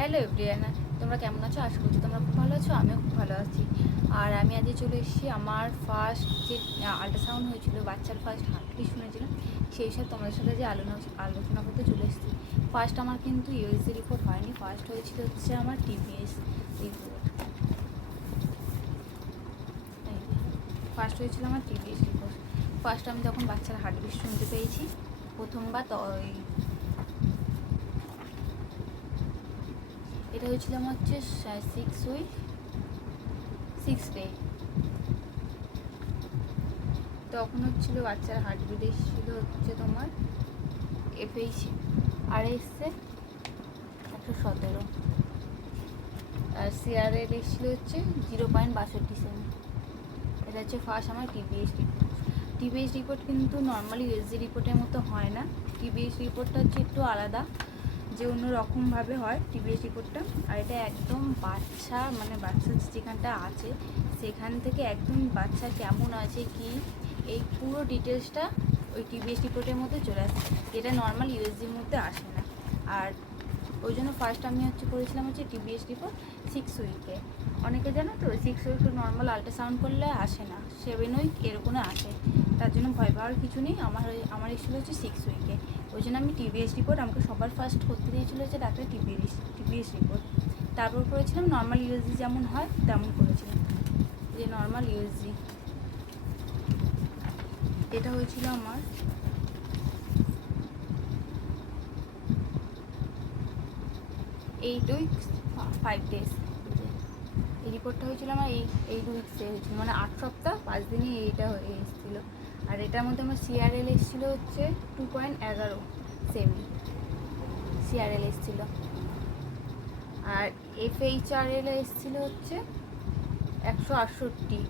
Hello everyone, তোমরা কেমন আছো? আশা করছি তোমরা খুব ভালো আছো। আমিও খুব ভালো আছি। আর আমি আজকে চলে এসেছি আমার ফার্স্ট যে আল্ট্রাসাউন্ড হয়েছিল, বাচ্চার ফার্স্ট হার্টবিট শুনেছিলাম, সেই সব তোমাদের সাথে যে আলোচনা করতে চলে এসেছি। ফার্স্ট আমার কিন্তু ইউএসজি রিপোর্ট হয়নি, ফার্স্ট হয়েছিল হচ্ছে আমার টিবিএস রিপোর্ট। ফার্স্ট হয়েছিল আমার টিবিএস রিপোর্ট। ফার্স্ট আমি যখন বাচ্চার হার্টবিট শুনতে পেয়েছি প্রথমবার, তো এটা হয়েছিল আমার হচ্ছে 6 ডে। তখন হচ্ছিল বাচ্চার হার্টবিট এসেছিল হচ্ছে তোমার FH আর এসছে 117, আর CRL এসেছিল হচ্ছে 0.62 এটা হচ্ছে ফার্স্ট আমার টিবিএস রিপোর্ট। টিবিএস রিপোর্ট কিন্তু নর্মালি ইউএসজি রিপোর্টের মতো হয় না। টিবিএস রিপোর্টটা হচ্ছে একটু আলাদা, যে অন্যরকমভাবে হয় টিবিএস রিপোর্টটা। আর এটা একদম বাচ্চা, মানে বাচ্চা যেখানটা আছে সেখান থেকে একদম বাচ্চা কেমন আছে কি, এই পুরো ডিটেলসটা ওই টিবিএস রিপোর্টের মধ্যে চলে আসে, এটা নর্মাল ইউএসজির মধ্যে আসে না। আর ওই জন্য ফার্স্ট আমি করেছিলাম হচ্ছে টিবিএস রিপোর্ট 6 উইকে। অনেকে জানো তো 6 উইকে নর্মাল আল্ট্রাসাউন্ড করলে আসে না, 7 উইক এরকম আসে। তার জন্য ভয় পাওয়ার কিছু নেই। আমার এসেছিলো হচ্ছে 6 উইকে। ওই জন্য আমি টিবিএস রিপোর্ট, আমাকে সবার ফার্স্ট করতে দিয়েছিল হচ্ছে ডাক্তার টিবিএস রিপোর্ট। তারপর করেছিলাম নর্মাল ইউএসজি যেমন হয় তেমন করেছিলাম, যে নর্মাল ইউএসজি। এটা হয়েছিল আমার 8 উইকস 5 ডেজ। এই রিপোর্টটা হয়েছিল আমার 8 উইকসে হয়েছিল, মানে 8 সপ্তাহ 5 দিনে এইটা হয়ে এসেছিলো। আর এটার মধ্যে আমার CRL এসেছিলো হচ্ছে 2.11 সেমি CRL এসেছিলো। আর FHRL এসেছিলো হচ্ছে 168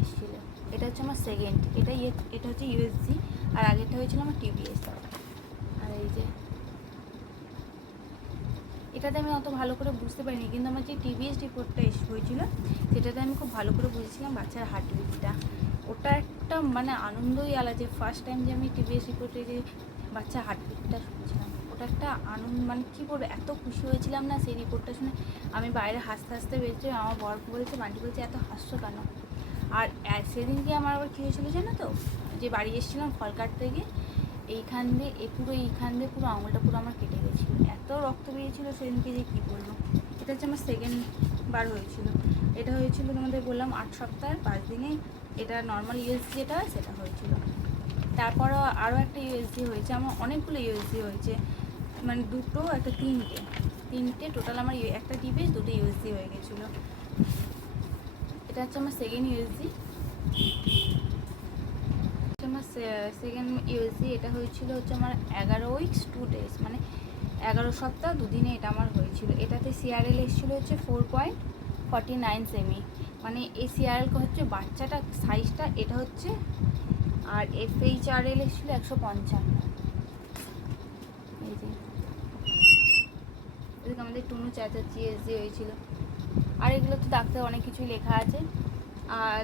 এসেছিলো। এটা হচ্ছে আমার সেকেন্ড, এটা হচ্ছে ইউএসজি, আর আগেরটা হয়েছিল আমার টিবিএস। আর এই যে এটাতে আমি অত ভালো করে বুঝতে পারিনি, কিন্তু আমার যে টিবিএস রিপোর্টটা হয়েছিল সেটাতে আমি খুব ভালো করে বুঝেছিলাম বাচ্চার হার্টবিটটা। ওটা একটা মানে আনন্দই আলাদা, যে ফার্স্ট টাইম যে আমি টিবিএস রিপোর্টে যে বাচ্চার হার্টবিটটা শুনছিলাম, ওটা একটা আনন্দ, মানে কী বলবো, এত খুশি হয়েছিলাম না সেই রিপোর্টটা শুনে। আমি বাইরে হাসতে হাসতে বেরিয়েছি, আমার বর বলেছে, বান্টি বলছে এত হাসছো কেন। আর সেদিনকে আমার আবার কী হয়েছিলো জানো তো, যে বাড়ি এসেছিলাম ফল কাটতে গিয়ে এইখান দিয়ে পুরো আঙুলটা পুরো আমার কেটে গেছিলো, এত রক্ত বেরিয়েছিলো সেদিনকে যে কী বলবো। এটা হচ্ছে আমার সেকেন্ড বার হয়েছিল। এটা হয়েছিল তোমাদের বললাম 8 সপ্তাহের 5 দিনে। এটা নর্মাল ইউএসজি যেটা হয় সেটা হয়েছিল। তারপরও আরও একটা ইউএসজি হয়েছে, আমার অনেকগুলো ইউএসজি হয়েছে, মানে দুটো একটা তিনটে টোটাল আমার একটা টিবিএস 2টো ইউএসজি হয়ে গেছিলো। এটা হচ্ছে আমার সেকেন্ড ইউএসজি। আমার সেকেন্ড ইউএসজি এটা হয়েছিল হচ্ছে আমার 11 উইকস 2 ডেজ, মানে 11 সপ্তাহ 2 দিনে এটা আমার হয়েছিল। এটাতে CRL এসেছিলো হচ্ছে 4.49 সেমি, মানে এই CRL হচ্ছে বাচ্চাটা সাইজটা এটা হচ্ছে। আর FHRL এসেছিলো 155। এই যে এদিকে আমাদের টুনু চাচাচি এসজি হয়েছিল। আর এগুলো তো ডাক্তার অনেক কিছুই লেখা আছে। আর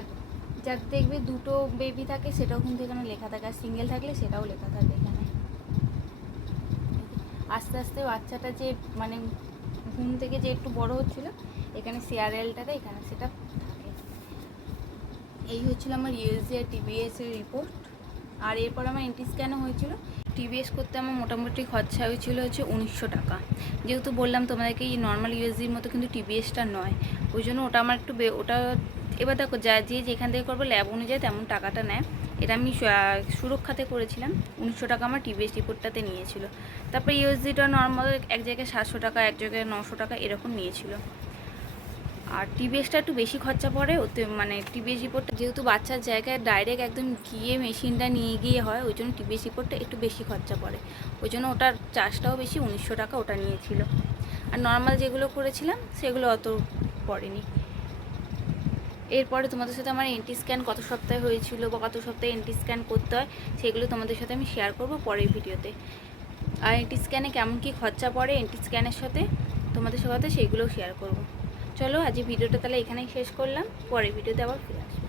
যার দেখবে 2টো বেবি থাকে সেটাও কিন্তু এখানে লেখা থাকে, আর সিঙ্গেল থাকলে সেটাও লেখা থাকে এখানে। আস্তে আস্তে বাচ্চাটা যে মানে ঘুম থেকে যে একটু বড় হচ্ছিলো, এখানে CRLটাতে এখানে সেটা থাকে। এই হচ্ছিল আমার ইউএসজি আর টিবিএস এর রিপোর্ট। আর এরপর আমার NT স্ক্যানও হয়েছিল। টিবিএস করতে আমার মোটামুটি খরচা হয়েছিল হচ্ছে 1900 টাকা। যেহেতু বললাম তোমাদেরকে এই নর্মাল ইউএসজির মতো কিন্তু টিবিএসটা নয়, ওই জন্য ওটা আমার একটু ওটা এবার দেখো যে যেখান থেকে করবো ল্যাব অনুযায়ী তেমন টাকাটা নেয়। এটা আমি সুরক্ষাতে করেছিলাম, 1900 টাকা আমার টিবিএস রিপোর্টটাতে নিয়েছিল। তারপর ইউএসজিটা নর্মাল এক জায়গায় 700 টাকা, এক জায়গায় 900 টাকা এরকম নিয়েছিল। আর টিবিএসটা একটু বেশি খরচা পড়ে ওতে, মানে টিবিএস রিপোর্টটা যেহেতু বাচ্চার জায়গায় ডাইরেক্ট একদম গিয়ে মেশিনটা নিয়ে গিয়ে হয়, ওই জন্য টিবিএস রিপোর্টটা একটু বেশি খরচা পড়ে, ওই জন্য ওটার চার্জটাও বেশি, 1900 টাকা ওটা নিয়েছিল। আর নর্মাল যেগুলো করেছিলাম সেগুলো অত পড়েনি। এরপরে তোমাদের সাথে আমার NT স্ক্যান কত সপ্তাহে হয়েছিল বা কত সপ্তাহে NT স্ক্যান করতে হয় সেগুলো তোমাদের সাথে আমি শেয়ার করব পরের ভিডিওতে। আর NT স্ক্যানে কেমন কী খরচা পড়ে NT স্ক্যানের সাথে তোমাদের সাথে সেইগুলোও শেয়ার করব। চলো আজ ভিডিওটা তাহলে এখানেই শেষ করলাম, পরের ভিডিওতে আবার ফিরে আসবো।